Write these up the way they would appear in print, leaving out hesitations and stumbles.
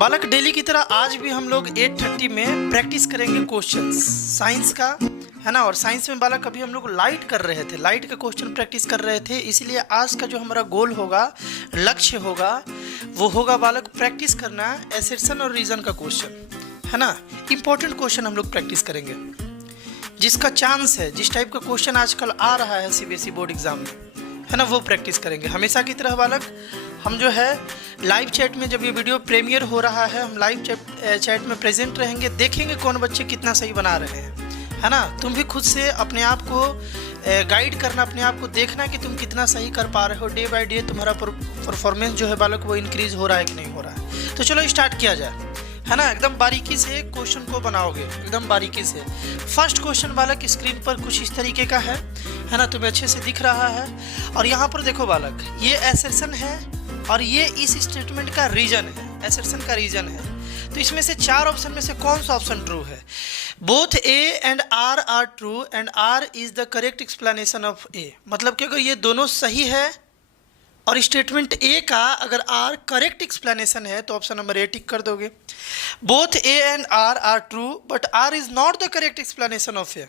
बालक डेली की तरह आज भी हम लोग 8:30 में प्रैक्टिस करेंगे क्वेश्चंस साइंस का, है ना। और साइंस में बालक अभी हम लोग लाइट कर रहे थे, लाइट का क्वेश्चन प्रैक्टिस कर रहे थे। इसीलिए आज का जो हमारा गोल होगा, लक्ष्य होगा, वो होगा बालक प्रैक्टिस करना एसर्शन और रीजन का क्वेश्चन, है ना। इंपॉर्टेंट क्वेश्चन हम लोग प्रैक्टिस करेंगे, जिसका चांस है, जिस टाइप का क्वेश्चन आजकल आ रहा है सीबीएसई बोर्ड एग्जाम में, है ना, वो प्रैक्टिस करेंगे। हमेशा की तरह बालक हम जो है लाइव चैट में, जब ये वीडियो प्रीमियर हो रहा है, हम लाइव चैट में प्रेजेंट रहेंगे, देखेंगे कौन बच्चे कितना सही बना रहे हैं, है ना। तुम भी खुद से अपने आप को गाइड करना, अपने आप को देखना कि तुम कितना सही कर पा रहे हो। डे बाय डे तुम्हारा परफॉर्मेंस जो है बालक वो इंक्रीज हो रहा है कि नहीं हो रहा है। तो चलो स्टार्ट किया जाए, है ना। एकदम बारीकी से क्वेश्चन को बनाओगे, एकदम बारीकी से। फर्स्ट क्वेश्चन बालक स्क्रीन पर कुछ इस तरीके का है ना, तुम्हें अच्छे से दिख रहा है। और यहाँ पर देखो बालक, ये एसर्शन है और ये इस स्टेटमेंट का रीजन है, एसर्शन का रीजन है। तो इसमें से चार ऑप्शन में से कौन सा ऑप्शन ट्रू है? Both A and R are true and R is the correct explanation of A. मतलब कि अगर ये दोनों सही है और स्टेटमेंट ए का अगर आर करेक्ट एक्सप्लेनेशन है तो ऑप्शन नंबर ए टिक कर दोगे। Both A and R are true but R is not the correct explanation of A.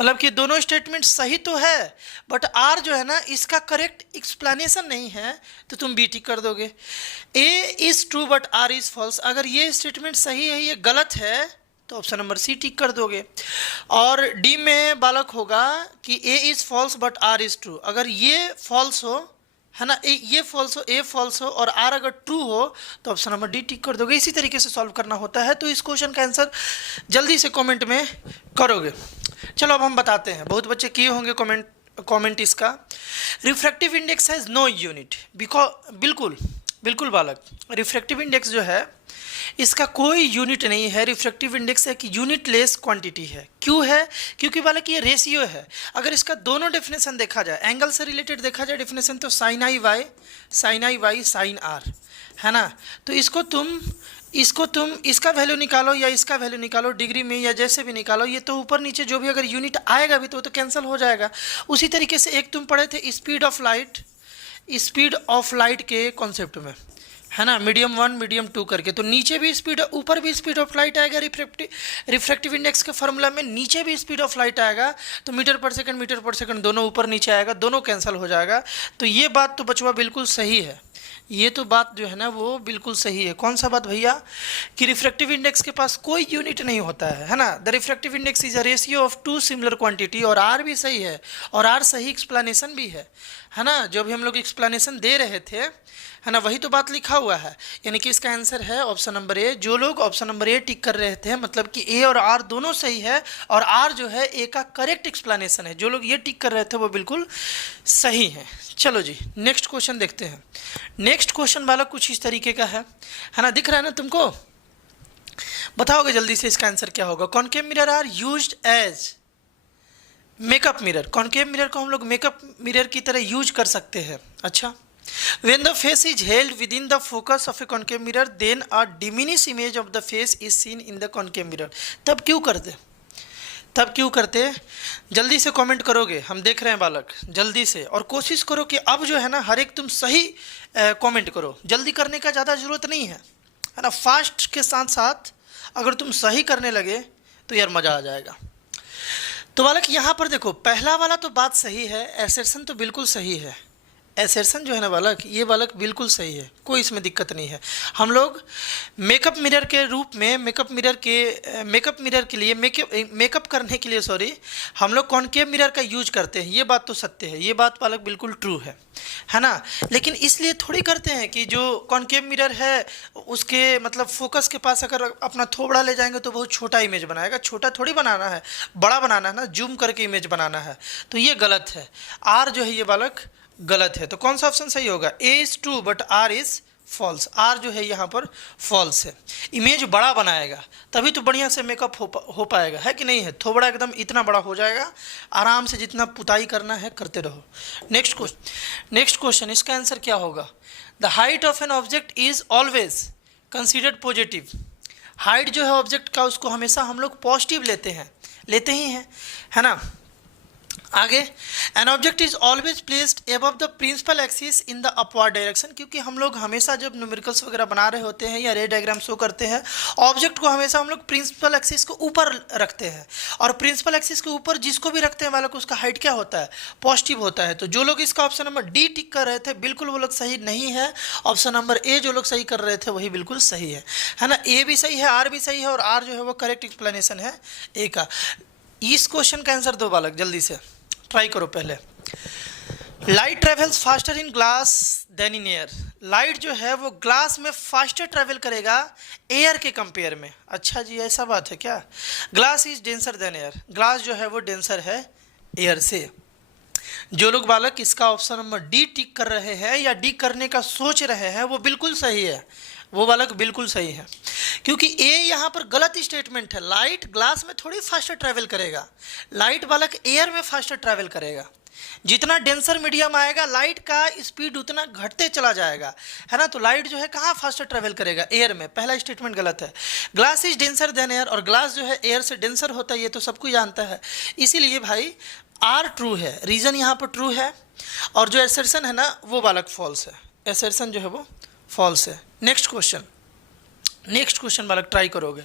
मतलब कि दोनों स्टेटमेंट सही तो है बट आर जो है ना, इसका करेक्ट एक्सप्लेनेशन नहीं है, तो तुम बी टिक कर दोगे। A is true but R is false, अगर ये स्टेटमेंट सही है, ये गलत है, तो ऑप्शन नंबर सी टिक कर दोगे। और डी में बालक होगा कि A is false but R is true, अगर ये फॉल्स हो, है ना, ये फॉल्स हो, ए फॉल्स हो और आर अगर ट्रू हो तो ऑप्शन नंबर डी टिक कर दोगे। इसी तरीके से सॉल्व करना होता है। तो इस क्वेश्चन का आंसर जल्दी से कमेंट में करोगे। चलो अब हम बताते हैं, बहुत बच्चे किए होंगे कमेंट इसका। Refractive index has no unit, बिल्कुल बालक, रिफ्रैक्टिव इंडेक्स जो है इसका कोई यूनिट नहीं है। रिफ्रैक्टिव इंडेक्स एक यूनिटलेस क्वांटिटी है। क्यों है? क्योंकि बालक ये रेशियो है। अगर इसका दोनों डेफिनेशन देखा जाए, एंगल से रिलेटेड देखा जाए डेफिनेशन, तो sine I by sine R, है ना। तो इसको तुम इसका वैल्यू निकालो या इसका वैल्यू निकालो, डिग्री में या जैसे भी निकालो, ये तो ऊपर नीचे जो भी अगर यूनिट आएगा भी तो कैंसिल हो जाएगा। उसी तरीके से एक तुम पढ़े थे स्पीड ऑफ लाइट के कॉन्सेप्ट में, है ना, मीडियम 1 मीडियम 2 करके। तो नीचे भी स्पीड, ऊपर भी स्पीड ऑफ लाइट आएगा रिफ्रैक्टिव इंडेक्स के फॉर्मूला में, नीचे भी स्पीड ऑफ लाइट आएगा, तो मीटर पर सेकंड दोनों ऊपर नीचे आएगा, दोनों कैंसिल हो जाएगा। तो ये बात तो बचवा बिल्कुल सही है, ये तो बात जो है ना वो बिल्कुल सही है। कौन सा बात भैया? कि रिफ्रैक्टिव इंडेक्स के पास कोई यूनिट नहीं होता है ना। The refractive index is a ratio of two similar quantity, और आर भी सही है और आर सही एक्सप्लेनेशन भी है ना। जो भी हम लोग एक्सप्लेनेशन दे रहे थे, है ना, वही तो बात लिखा हुआ है। यानी कि इसका आंसर है ऑप्शन नंबर ए। जो लोग ऑप्शन नंबर ए टिक कर रहे थे, मतलब कि ए और आर दोनों सही है और आर जो है ए का करेक्ट एक्सप्लेनेशन है, जो लोग ये टिक कर रहे थे वो बिल्कुल सही है। चलो जी, नेक्स्ट क्वेश्चन देखते हैं। नेक्स्ट क्वेश्चन बालक कुछ इस तरीके का है ना, दिख रहा है ना तुमको? बताओगे जल्दी से इसका आंसर क्या होगा? Concave mirror are used as makeup mirror. Concave mirror को हम लोग मेकअप मिरर की तरह यूज कर सकते हैं। अच्छा, when the face is held within the focus of a concave mirror then a diminished image of the face is seen in the concave mirror। तब क्यों करते? जल्दी से कमेंट करोगे, हम देख रहे हैं बालक, जल्दी से। और कोशिश करो कि अब जो है ना हर एक तुम सही कमेंट करो। जल्दी करने का ज़्यादा ज़रूरत नहीं है ना। फास्ट के साथ साथ अगर तुम सही करने लगे तो यार मज़ा आ जाएगा। तो बालक यहाँ पर देखो, पहला वाला तो बात सही है, एसर्शन तो बिल्कुल सही है। एसर्शन जो है ना बालक, ये बालक बिल्कुल सही है, कोई इसमें दिक्कत नहीं है। हम लोग मेकअप मिरर के रूप में, मेकअप करने के लिए हम लोग कॉनकेव मिरर का यूज करते हैं। ये बात तो सत्य है, ये बात बालक बिल्कुल ट्रू है ना। लेकिन इसलिए थोड़ी करते हैं कि जो कॉनकेव मिरर है उसके मतलब फोकस के पास अगर अपना थोबड़ा ले जाएंगे तो बहुत छोटा इमेज बनाएगा। छोटा थोड़ी बनाना है, बड़ा बनाना है ना, जूम करके इमेज बनाना है। तो ये गलत है, आर जो है ये बालक गलत है। तो कौन सा ऑप्शन सही होगा? A is true but R is false. R जो है यहाँ पर फॉल्स है। इमेज बड़ा बनाएगा तभी तो बढ़िया से मेकअप हो पाएगा, है कि नहीं है? थोबड़ा एकदम इतना बड़ा हो जाएगा, आराम से जितना पुताई करना है करते रहो। नेक्स्ट क्वेश्चन, इसका आंसर क्या होगा? The height of N object is always considered positive. Height जो है ऑब्जेक्ट का, उसको हमेशा हम लोग पॉजिटिव लेते ही हैं, है ना। आगे, an object is always placed above the principal axis in the upward direction, क्योंकि हम लोग हमेशा जब न्यूमेरिकल्स वगैरह बना रहे होते हैं या रे डायग्राम शो करते हैं, ऑब्जेक्ट को हमेशा हम लोग प्रिंसिपल एक्सिस को ऊपर रखते हैं, और प्रिंसिपल एक्सिस के ऊपर जिसको भी रखते हैं वाला को उसका हाइट क्या होता है, पॉजिटिव होता है। तो जो लोग इसका ऑप्शन नंबर डी टिक कर रहे थे बिल्कुल वो लोग सही नहीं है। ऑप्शन नंबर ए जो लोग सही कर रहे थे वही बिल्कुल सही है ना। ए भी सही है, आर भी सही है, और आर जो है वो करेक्ट एक्सप्लेनेशन है ए का। इस क्वेश्चन का आंसर दो बालक, जल्दी से ट्राई करो पहले। Light travels faster in glass than in air. Light जो है वो ग्लास में फास्टर ट्रेवल करेगा एयर के कंपेयर में। अच्छा जी, ऐसा बात है क्या? Glass is denser than air, glass जो है वो डेंसर है एयर से। जो लोग बालक इसका ऑप्शन नंबर डी टिक कर रहे हैं या डी करने का सोच रहे हैं वो बिल्कुल सही है, वो बालक बिल्कुल सही है, क्योंकि ए यहाँ पर गलत स्टेटमेंट है। लाइट ग्लास में थोड़ी फास्टर ट्रैवल करेगा, लाइट बालक एयर में फास्टर ट्रैवल करेगा। जितना डेंसर मीडियम आएगा लाइट का स्पीड उतना घटते चला जाएगा, है ना। तो लाइट जो है कहाँ फास्टर ट्रैवल करेगा, एयर में। पहला स्टेटमेंट गलत है। Glass is denser than air, और ग्लास जो है एयर से डेंसर होता है, ये तो सब कोई जानता है। इसीलिए भाई आर ट्रू है, रीजन यहाँ पर ट्रू है, और जो एसर्शन है ना वो बालक फॉल्स है, एसर्शन जो है वो फॉल्स है। नेक्स्ट क्वेश्चन बालक ट्राई करोगे।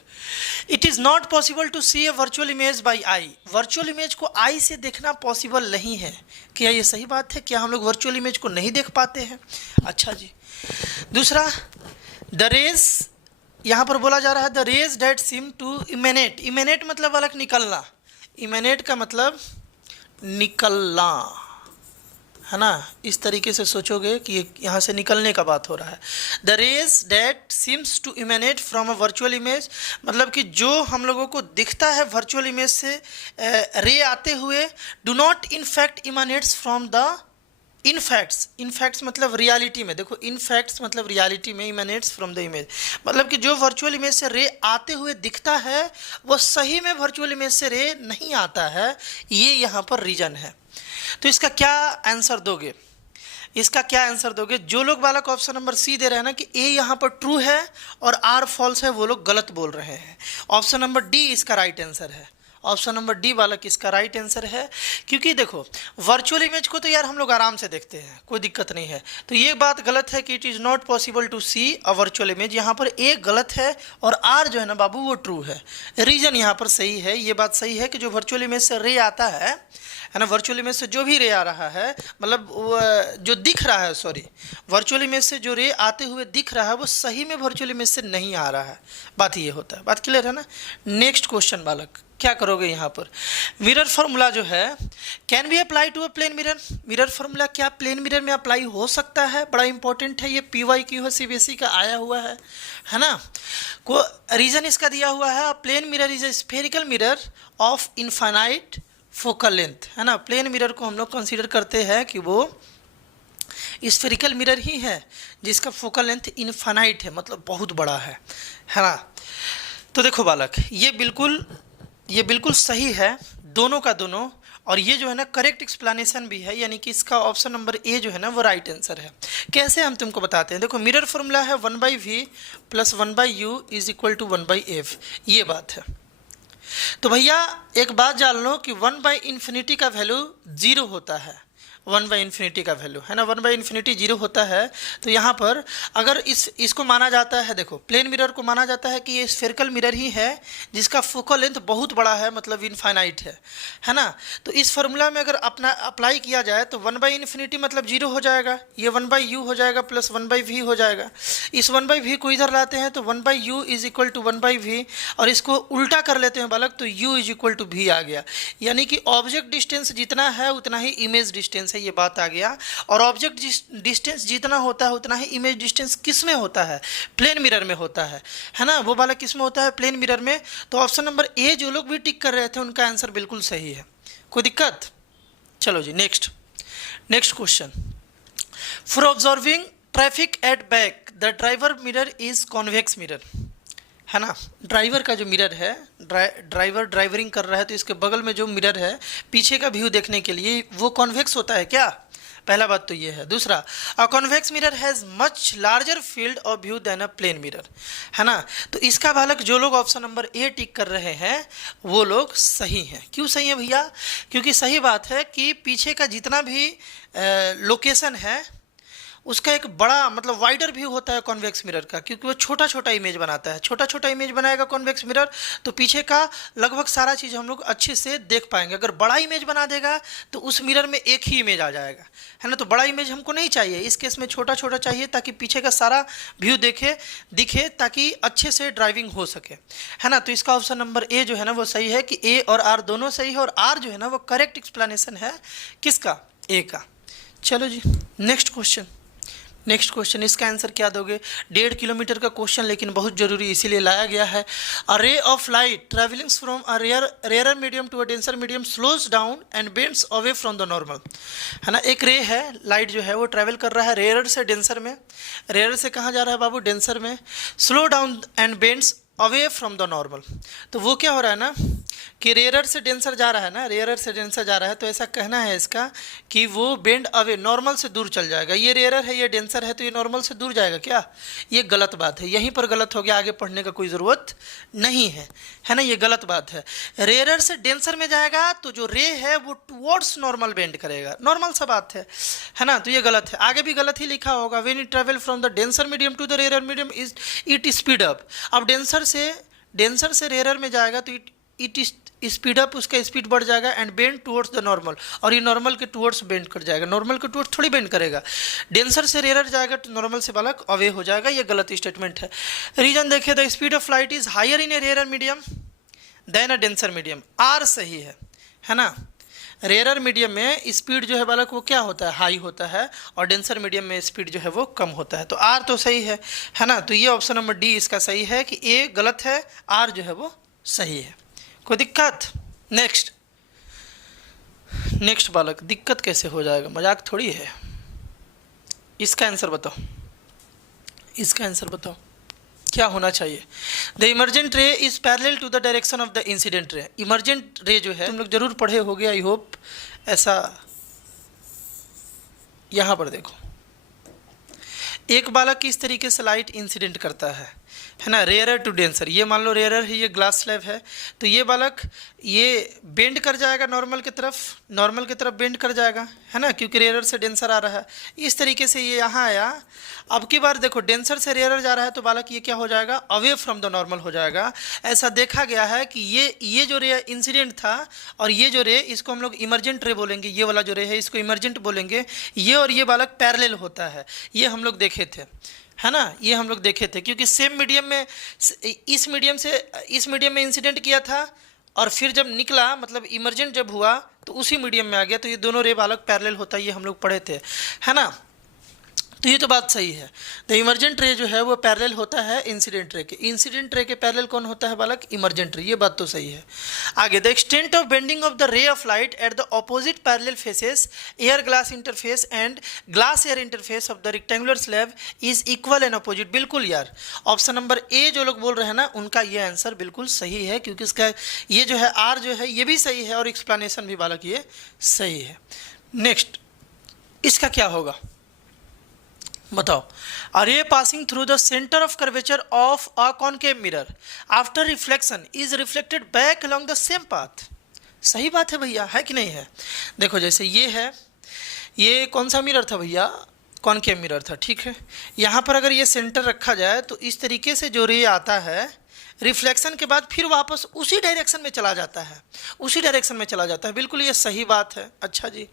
It is not possible to see a virtual image by eye. Virtual image को आई से देखना पॉसिबल नहीं है। क्या ये सही बात है? क्या हम लोग वर्चुअल इमेज को नहीं देख पाते हैं? अच्छा जी। दूसरा, द रेज, यहाँ पर बोला जा रहा है the rays that seem to emanate. Emanate मतलब बालक निकलना, इमेनेट का मतलब निकलना, है ना। इस तरीके से सोचोगे कि यहाँ से निकलने का बात हो रहा है। The rays that seems to emanate from a virtual image, मतलब कि जो हम लोगों को दिखता है वर्चुअल इमेज से रे आते हुए, do not in fact emanates from the in facts. In facts मतलब रियलिटी में, देखो इनफैक्ट्स मतलब रियलिटी में, इमेनेट्स फ्रॉम द इमेज मतलब कि जो वर्चुअल इमेज से रे आते हुए दिखता है वो सही में वर्चुअल इमेज से रे नहीं आता है, ये यहाँ पर रीजन है। तो इसका क्या आंसर दोगे? इसका क्या आंसर दोगे? जो लोग बालक ऑप्शन नंबर सी दे रहे हैं ना कि ए यहाँ पर ट्रू है और आर फॉल्स है, वो लोग गलत बोल रहे हैं। ऑप्शन नंबर डी इसका राइट आंसर है। ऑप्शन नंबर डी बालक इसका राइट आंसर है, क्योंकि देखो वर्चुअल इमेज को तो यार हम लोग आराम से देखते हैं, कोई दिक्कत नहीं है। तो ये बात गलत है कि it is not possible to see a virtual image, यहाँ पर ए गलत है और आर जो है ना बाबू वो ट्रू है। रीजन यहाँ पर सही है, ये बात सही है कि जो वर्चुअल इमेज से रे आता है ना, वर्चुअल इमेज से जो भी रे आ रहा है, मतलब जो दिख रहा है, सॉरी, वर्चुअल इमेज से जो रे आते हुए दिख रहा है वो सही में वर्चुअल इमेज से नहीं आ रहा है। बात ये होता है, बात क्लियर है ना। नेक्स्ट क्वेश्चन बालक क्या करोगे यहाँ पर? मिरर फार्मूला जो है can be apply to a plane mirror. Mirror formula क्या प्लेन मिरर में अप्लाई हो सकता है? बड़ा इंपॉर्टेंट है, ये PYQ है, CBSE का आया हुआ है ना। को रीजन इसका दिया हुआ है, plane mirror is a spherical mirror of infinite focal length, है ना। प्लेन मिरर को हम लोग कंसीडर करते हैं कि वो स्फेरिकल मिरर ही है जिसका फोकल लेंथ इनफाइनाइट है, मतलब बहुत बड़ा है ना। तो देखो बालक ये बिल्कुल सही है, दोनों का दोनों, और ये जो है ना करेक्ट एक्सप्लेनेशन भी है, यानी कि इसका ऑप्शन नंबर ए जो है ना वो राइट आंसर है। कैसे हम तुमको बताते हैं, देखो मिरर फार्मूला है 1/v + 1/u = 1/f, ये बात है। तो भैया एक बात जान लो कि 1/∞ का वैल्यू 0 होता है, 1/∞ का वैल्यू है ना, 1/∞ 0 होता है। तो यहाँ पर अगर इसको माना जाता है, देखो प्लेन मिरर को माना जाता है कि ये स्फेरिकल मिरर ही है जिसका फोकल लेंथ बहुत बड़ा है, मतलब इनफाइनाइट है ना। तो इस फार्मूला में अगर अपना अप्लाई किया जाए तो 1/∞ मतलब 0 हो जाएगा, ये 1/u हो जाएगा प्लस 1/v हो जाएगा। इस 1/v को इधर लाते हैं तो 1/u = 1/v, और इसको उल्टा कर लेते हैं बालक तो u = v आ गया, यानी कि ऑब्जेक्ट डिस्टेंस जितना है उतना ही इमेज डिस्टेंस है, ये बात आ गया। और ऑब्जेक्ट डिस्टेंस जितना होता है उतना ही इमेज डिस्टेंस किस में होता है? प्लेन मिरर में होता है ना। वो वाला किस में होता है? प्लेन मिरर में। तो ऑप्शन नंबर ए जो लोग भी टिक कर रहे थे उनका आंसर बिल्कुल सही है, कोई दिक्कत? चलो जी next question. For observing traffic at back the driver mirror is convex mirror, है ना। ड्राइवर का जो मिरर है, ड्राइवर ड्राइवरिंग कर रहा है तो इसके बगल में जो मिरर है पीछे का व्यू देखने के लिए वो कॉन्वेक्स होता है क्या? पहला बात तो ये है। दूसरा, a convex mirror has much larger field of view than a plane mirror, है ना। तो इसका बालक जो लोग ऑप्शन नंबर ए टिक कर रहे हैं वो लोग सही हैं। क्यों सही है भैया? क्योंकि सही बात है कि पीछे का जितना भी लोकेशन है उसका एक बड़ा मतलब वाइडर व्यू होता है कॉन्वेक्स मिरर का, क्योंकि वो छोटा छोटा इमेज बनाता है। छोटा छोटा इमेज बनाएगा कॉन्वेक्स मिरर तो पीछे का लगभग सारा चीज़ हम लोग अच्छे से देख पाएंगे। अगर बड़ा इमेज बना देगा तो उस मिरर में एक ही इमेज आ जाएगा, है ना। तो बड़ा इमेज हमको नहीं चाहिए, इस केस में छोटा छोटा चाहिए ताकि पीछे का सारा व्यू दिखे ताकि अच्छे से ड्राइविंग हो सके, है ना। तो इसका ऑप्शन नंबर ए जो है ना वो सही है कि ए और आर दोनों सही है, और आर जो है ना वो करेक्ट एक्सप्लेनेशन है किसका? ए का। चलो जी नेक्स्ट क्वेश्चन, इसका आंसर क्या दोगे? 1.5 किलोमीटर का क्वेश्चन लेकिन बहुत जरूरी इसीलिए लाया गया है। A ray of light travelling from a rare medium to a denser medium slows down and bends away from the normal, है ना। एक रे है, लाइट जो है वो ट्रैवल कर रहा है रेयर से डेंसर में। रेयर से कहाँ जा रहा है बाबू? डेंसर में। Slow down and bends away from the normal, तो वो क्या हो रहा है ना कि रेयरर से डेंसर जा रहा है ना, रेयरर से डेंसर जा रहा है, तो ऐसा कहना है इसका कि वो बेंड अवे नॉर्मल से दूर चल जाएगा। ये रेयरर है, ये डेंसर है, तो ये नॉर्मल से दूर जाएगा क्या? ये गलत बात है, यहीं पर गलत हो गया, आगे पढ़ने का कोई ज़रूरत नहीं है, है ना। ये गलत बात है। रेयरर से डेंसर में जाएगा तो जो रे है वो टुवर्ड्स नॉर्मल बेंड करेगा, नॉर्मल सा बात है ना। तो ये गलत है, आगे भी गलत ही लिखा होगा। When it travel from the denser medium to the rarer medium it speed up. अब डेंसर से रेयरर में जाएगा तो इट स्पीड अप, उसका स्पीड बढ़ जाएगा and bend towards the normal, और ये नॉर्मल के टुवर्ड्स बेंड कर जाएगा, नॉर्मल के टुवर्ड्स थोड़ी बेंड करेगा। डेंसर से रेयरर जाएगा तो नॉर्मल से बालक अवे हो जाएगा, ये गलत स्टेटमेंट है। रीजन देखिए, the speed of light is higher in a rarer medium than a denser medium. R सही है ना। रेयरर मीडियम में स्पीड जो है बालक वो क्या होता है? हाई होता है, और डेंसर मीडियम में स्पीड जो है वो कम होता है। तो आर तो सही है ना। तो ये ऑप्शन नंबर डी इसका सही है कि ए गलत है, आर जो है वो सही है। कोई दिक्कत? नेक्स्ट बालक, दिक्कत कैसे हो जाएगा, मजाक थोड़ी है। इसका आंसर बताओ क्या होना चाहिए? The emergent ray is parallel to the direction of the incident ray. Emergent ray जो है तुम लोग जरूर पढ़े होगे, आई होप। ऐसा यहाँ पर देखो, एक बालक किस तरीके से लाइट इंसिडेंट करता है ना, रेयरर टू डेंसर। ये मान लो रेयरर है, ये ग्लास स्लैब है, तो ये बालक ये बेंड कर जाएगा नॉर्मल की तरफ बेंड कर जाएगा, है ना, क्योंकि रेयरर से डेंसर आ रहा है। इस तरीके से ये यहाँ आया। अब की बार देखो, डेंसर से रेयरर जा रहा है तो बालक ये क्या हो जाएगा? अवे फ्रॉम द नॉर्मल हो जाएगा। ऐसा देखा गया है कि ये जो रे इंसिडेंट था, और ये जो रे, इसको हम लोग इमरजेंट रे बोलेंगे। ये वाला जो रे है इसको इमरजेंट बोलेंगे। ये और ये बालक पैरेलल होता है, ये हम लोग देखे थे, है ना। ये हम लोग देखे थे क्योंकि सेम मीडियम में, इस मीडियम में इंसिडेंट किया था, और फिर जब निकला मतलब इमरजेंट जब हुआ तो उसी मीडियम में आ गया। तो ये दोनों रे बालक पैरेलल होता है, ये हम लोग पढ़े थे, है ना। तो ये तो बात सही है। द इमरजेंट रे जो है वो पैरेलल होता है इंसिडेंट रे के। इंसिडेंट रे के पैरेलल कौन होता है बालक? Emergent ray. ये बात तो सही है। आगे, the extent of bending of the रे of light at the opposite parallel faces air glass interface and glass air interface of the rectangular slab is equal and opposite. बिल्कुल यार, ऑप्शन नंबर ए जो लोग बोल रहे हैं ना, उनका ये आंसर बिल्कुल सही है, क्योंकि इसका ये जो है आर जो है ये भी सही है, और एक्सप्लेनेशन भी बालक ये सही है। नेक्स्ट, इसका क्या होगा बताओ? A ray passing through the centre of curvature of a concave mirror after reflection is reflected back along the same path. सही बात है भैया, है कि नहीं है? देखो, जैसे ये है, ये कौन सा मिरर था भैया? कॉनकेव मिरर था, ठीक है। यहाँ पर अगर ये सेंटर रखा जाए तो इस तरीके से जो रे आता है रिफ्लेक्शन के बाद फिर वापस उसी डायरेक्शन में चला जाता है, बिल्कुल ये सही बात है। अच्छा जी,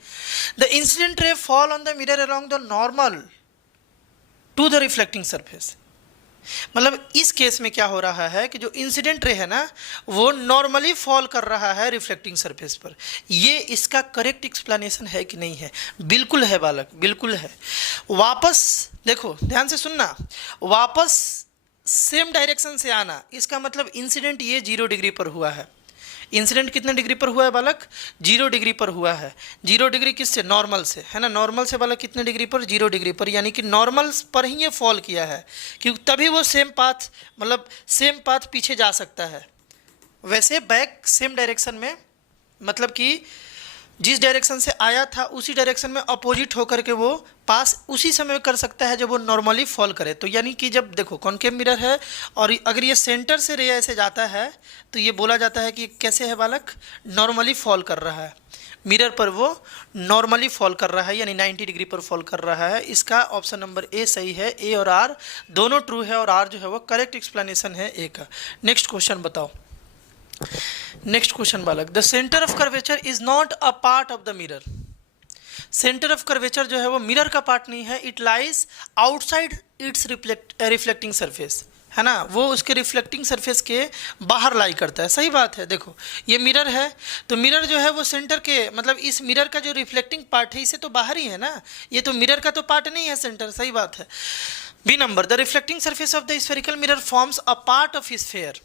the incident ray fall on the mirror along the normal to the reflecting surface. मतलब इस केस में क्या हो रहा है कि जो इंसिडेंट रे है ना वो नॉर्मली फॉल कर रहा है रिफ्लेक्टिंग सरफेस पर। ये इसका करेक्ट एक्सप्लेनेशन है कि नहीं है? बिल्कुल है बालक, बिल्कुल है। वापस देखो, ध्यान से सुनना, वापस सेम डायरेक्शन से आना, इसका मतलब इंसिडेंट ये 0 डिग्री पर हुआ है। इंसिडेंट कितने डिग्री पर हुआ है बालक? 0 डिग्री पर हुआ है। 0 डिग्री किससे? नॉर्मल से, है ना। नॉर्मल से बालक कितने डिग्री पर? 0 डिग्री पर, यानी कि नॉर्मल पर ही ये फॉल किया है, क्योंकि तभी वो सेम पाथ पीछे जा सकता है। वैसे बैक सेम डायरेक्शन में, मतलब कि जिस डायरेक्शन से आया था उसी डायरेक्शन में अपोजिट होकर के वो पास उसी समय कर सकता है जब वो नॉर्मली फॉल करे। तो यानी कि जब देखो कॉनकेव मिरर है और अगर ये सेंटर से रे ऐसे जाता है तो ये बोला जाता है कि कैसे है बालक, नॉर्मली फॉल कर रहा है, मिरर पर वो नॉर्मली फॉल कर रहा है यानी 90 डिग्री पर फॉल कर रहा है। इसका ऑप्शन नंबर ए सही है, ए और आर दोनों ट्रू है और आर जो है वो करेक्ट एक्सप्लेनेशन है ए का। नेक्स्ट क्वेश्चन बताओ। नेक्स्ट क्वेश्चन बालक, the centre of curvature is not a part of the mirror. Centre of curvature जो है वो मिरर का पार्ट नहीं है, it lies outside it's reflecting surface, है ना, वो उसके रिफ्लेक्टिंग सरफेस के बाहर लाई करता है। सही बात है। देखो ये मिरर है तो मिरर जो है वो सेंटर के मतलब इस मिरर का जो रिफ्लेक्टिंग पार्ट है इसे तो बाहर ही है ना, ये तो मिरर का तो पार्ट नहीं है सेंटर। सही बात है। B number, the reflecting surface of the spherical mirror forms a part of sphere.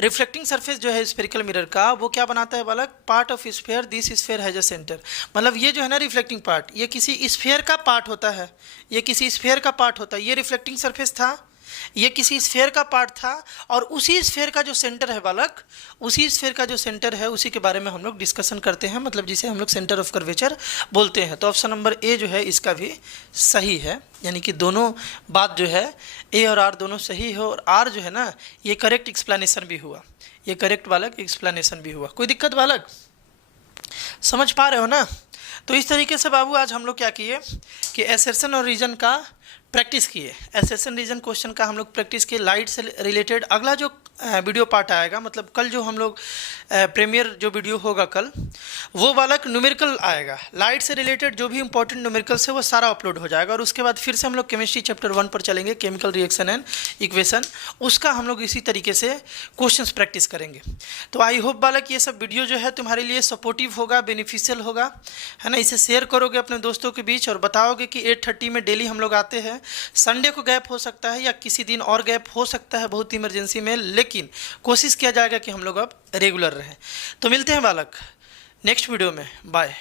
Reflecting surface जो है स्फेरिकल मिरर का वो क्या बनाता है बालक, part of sphere, this sphere has a centre. मतलब ये जो है ना रिफ्लेक्टिंग पार्ट, ये किसी स्फीयर का पार्ट होता है, ये किसी स्फीयर का पार्ट होता है। ये रिफ्लेक्टिंग सरफेस था, ये किसी स्फीयर का पार्ट था और उसी स्फीयर का जो सेंटर है बालक, उसी स्फीयर का जो सेंटर है उसी के बारे में हम लोग डिस्कशन करते हैं, मतलब जिसे हम लोग सेंटर ऑफ कर्वेचर बोलते हैं। तो ऑप्शन नंबर ए जो है इसका भी सही है, यानी कि दोनों बात जो है ए और आर दोनों सही है और आर जो है ना ये करेक्ट एक्सप्लेनेशन भी हुआ, ये करेक्ट बालक एक्सप्लेनेशन भी हुआ। कोई दिक्कत बालक, समझ पा रहे हो ना? तो इस तरीके से बाबू आज हम लोग क्या किए कि एसेशन और रीजन का प्रैक्टिस किए, एसेशन रीजन क्वेश्चन का हम लोग प्रैक्टिस किए। लाइट से रिलेटेड अगला जो वीडियो पार्ट आएगा, मतलब कल जो हम लोग प्रीमियर जो वीडियो होगा कल, वो बालक न्यूमेरिकल आएगा। लाइट से रिलेटेड जो भी इंपॉर्टेंट न्यूमेरिकल्स है वो सारा अपलोड हो जाएगा और उसके बाद फिर से हम लोग केमिस्ट्री चैप्टर 1 पर चलेंगे, केमिकल रिएक्शन एंड इक्वेशन, उसका हम लोग इसी तरीके से क्वेश्चंस प्रैक्टिस करेंगे। तो आई होप बालक ये सब वीडियो जो है तुम्हारे लिए सपोर्टिव होगा, बेनिफिशियल होगा, है ना। इसे शेयर करोगे अपने दोस्तों के बीच और बताओगे कि 8:30 में डेली हम लोग आते हैं। संडे को गैप हो सकता है या किसी दिन और गैप हो सकता है बहुत इमरजेंसी में, लेकिन कोशिश किया जाएगा कि हम लोग अब रेगुलर रहें। तो मिलते हैं बालक नेक्स्ट वीडियो में, बाय।